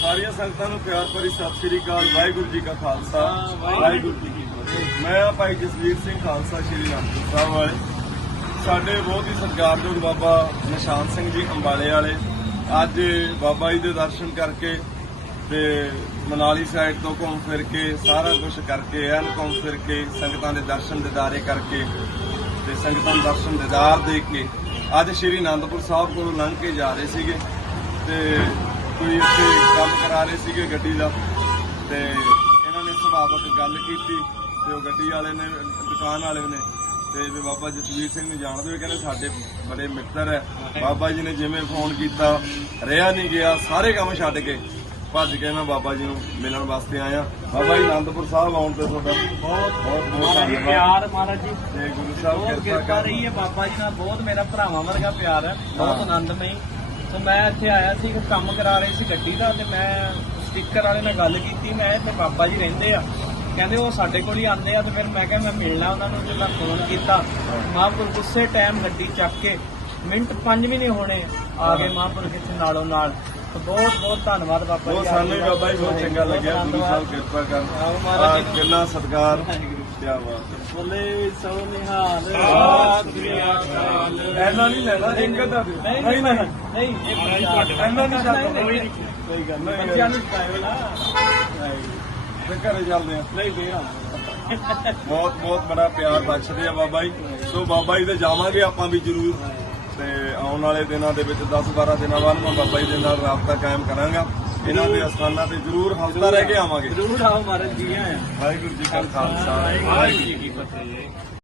ਸਾਰੀਆਂ ਸੰਗਤਾਂ ਨੂੰ ਪਿਆਰ ਭਰੀ ਸਤਿ ਸ੍ਰੀ ਅਕਾਲ ਵਾਹਿਗੁਰੂ ਜੀ ਕਾ ਖਾਲਸਾ। ਵਾਹਿਗੁਰੂ ਜੀ ਕੀ ਫਤਿਹ। ਮੈਂ ਆ ਭਾਈ ਜਸਵੀਰ ਸਿੰਘ ਖਾਲਸਾ ਸ਼੍ਰੀ ਅਨੰਦਪੁਰ ਸਾਹਿਬ ਵਾਲੇ। ਸਾਡੇ ਬਹੁਤ ਹੀ ਸਤਿਕਾਰਯੋਗ ਬਾਬਾ ਨਿਸ਼ਾਨ ਸਿੰਘ ਜੀ ਅੰਬਾਲੇ ਵਾਲੇ। ਅੱਜ ਬਾਬਾ ਜੀ ਦੇ ਦਰਸ਼ਨ ਕਰਕੇ ਤੇ ਮਨਾਲੀ ਸਾਈਡ ਤੋਂ ਘੁੰਮ ਫਿਰ ਕੇ ਸਾਰਾ ਕੁਝ ਕਰਕੇ ਐਨ ਘੁੰਮ ਫਿਰ ਕੇ ਸੰਗਤਾਂ ਦੇ ਦਰਸ਼ਨ ਦਿਦਾਰੇ ਕਰਕੇ ਤੇ ਸੰਗਤਾਂ ਨੂੰ ਦਰਸ਼ਨ ਦਿਦਾਰ ਦੇ ਕੇ ਅੱਜ ਸ਼੍ਰੀ ਅਨੰਦਪੁਰ ਸਾਹਿਬ ਕੋਲੋਂ ਲੰਘ ਕੇ ਜਾ ਰਹੇ ਸੀਗੇ। ਤੇ ਕੋਈ ਇੱਥੇ ਕੰਮ ਕਰਾ ਰਹੇ ਸੀਗੇ ਗੱਡੀ ਦਾ ਤੇ ਇਹਨਾਂ ਨੇ ਸੁਭਾਵਕ ਗੱਲ ਕੀਤੀ ਤੇ ਉਹ ਗੱਡੀ ਵਾਲੇ ਨੇ ਦੁਕਾਨ ਵਾਲੇ ਨੇ ਤੇ ਵੀ ਬਾਬਾ ਜਸਵੀਰ ਸਿੰਘ ਨੂੰ ਜਾਣਦੇ ਹੋ ਕਹਿੰਦੇ ਸਾਡੇ ਬੜੇ ਮਿੱਤਰ ਹੈ। ਬਾਬਾ ਜੀ ਨੇ ਜਿਵੇਂ ਫੋਨ ਕੀਤਾ ਰਿਹਾ ਨਹੀਂ ਗਿਆ ਸਾਰੇ ਕੰਮ ਛੱਡ ਕੇ ਭੱਜ ਕੇ ਮੈਂ ਬਾਬਾ ਜੀ ਨੂੰ ਮਿਲਣ ਵਾਸਤੇ ਆਇਆ। ਬਾਬਾ ਜੀ ਆਨੰਦਪੁਰ ਸਾਹਿਬ ਆਉਣ ਤੇ ਤੁਹਾਡਾ ਬਹੁਤ ਬਹੁਤ ਬਹੁਤ ਪਿਆਰ ਮਹਾਰਾਜ ਜੀ। ਤੇ ਗੁਰੂ ਸਾਹਿਬ ਕਿਰਪਾ ਕਿਰਪਾ ਕਰ। ਰਹੀ ਹੈ ਬਾਬਾ ਜੀ ਨਾਲ ਬਹੁਤ ਮੇਰਾ ਭਰਾਵਾਂ ਵਰਗਾ ਪਿਆਰ ਹੈ ਬਹੁਤ। ਆਨੰਦਮਈ। ਤੇ ਮੈਂ ਇੱਥੇ ਆਇਆ ਸੀ ਇੱਕ ਕੰਮ ਕਰਾ ਰਹੀ ਸੀ ਗੱਡੀ ਦਾ ਤੇ ਮੈਂ ਸਟicker ਵਾਲੇ ਨਾਲ ਗੱਲ ਕੀਤੀ ਮੈਂ ਇੱਥੇ ਬਾਬਾ ਜੀ ਰਹਿੰਦੇ ਆ। ਕਹਿੰਦੇ ਉਹ ਸਾਡੇ ਕੋਲ ਹੀ ਆਉਂਦੇ ਆ ਤੇ ਫਿਰ ਮੈਂ ਕਿਹਾ ਮੈਂ ਮਿਲਣਾ ਉਹਨਾਂ ਨੂੰ ਤੇ ਮੈਂ ਫੋਨ ਕੀਤਾ। ਮਹਾਂਪੁਰਖ ਉਸੇ ਟਾਈਮ ਗੱਡੀ ਚੱਕ ਕੇ ਮਿੰਟ ਪੰਜ ਵੀ ਨਹੀਂ ਹੋਣੇ ਆ ਗਏ ਮਹਾਂਪੁਰਖ ਇੱਥੇ ਨਾਲੋਂ ਨਾਲ। ਤੇ ਬਹੁਤ ਬਹੁਤ ਧੰਨਵਾਦ ਬਾਬਾ ਜੀ ਸਾਨੂੰ ਵੀ ਬਾਬਾ ਜੀ ਬਹੁਤ ਚੰਗਾ ਲੱਗਿਆ ਗੁਰੂ ਸਾਹਿਬ ਕਿਰਪਾ ਕਰ ਆਓ ਮਹਾਰਾਜ ਜੀ ਆਹ ਨੂੰ। ਕਿੰਨਾ ਸਤਿਕਾਰ। ਕੀ ਬਾਤ ਬੋਲੇ ਸੋ ਨਿਹਾਲ। ਸਤਿ ਸ੍ਰੀ ਅਕਾਲ। ਇੰਨਾ ਨਹੀਂ ਲੈਣਾ, ਇੱਕ ਅੱਧਾ ਦਿਓ। ਨਹੀਂ ਨਹੀਂ, ਨਹੀਂ ਨਹੀਂ। ਨਹੀਂ ਇਹ ਪੰਜਾਹ ਇੰਨਾ ਨਹੀਂ ਚੱਲਦਾ। ਨਹੀਂ, ਨਹੀਂ, ਕੋਈ ਗੱਲ ਨਹੀਂ। ਬੱਚਿਆਂ ਨੂੰ ਸਿਖਾਇਓ ਨਾ। ਤੇ ਘਰੇ ਚੱਲਦੇ ਆ ਨਹੀਂ ਦੇਣਾ ਬਹੁਤ ਬਹੁਤ ਬੜਾ ਪਿਆਰ ਬਖਸ਼ਦੇ ਆ ਬਾਬਾ ਜੀ। ਸੋ ਬਾਬਾ ਜੀ ਦੇ ਜਾਵਾਂਗੇ ਆਪਾਂ ਵੀ ਜ਼ਰੂਰ। ਤੇ ਆਉਣ ਵਾਲੇ ਦਿਨਾਂ ਦੇ ਵਿੱਚ 10 12 ਦਿਨਾਂ ਬਾਅਦ ਮੈਂ ਬਾਬਾ ਜੀ ਦੇ ਨਾਲ ਰਾਬਤਾ ਕਾਇਮ ਕਰਾਂਗਾ। ਇਹਨਾਂ ਦੇ ਅਸਥਾਨਾਂ ਤੇ ਜ਼ਰੂਰ ਹਫਤਾ ਰਹਿ ਕੇ ਆਵਾਂਗੇ। ਜ਼ਰੂਰ ਆਓ ਮਹਾਰਾਜ ਜੀ ਆਏ ਵਾਹਿਗੁਰੂ ਜੀ ਕਾ ਖਾਲਸਾ ਵਾਹਿਗੁਰੂ ਜੀ ਕੀ ਫਤਿਹ।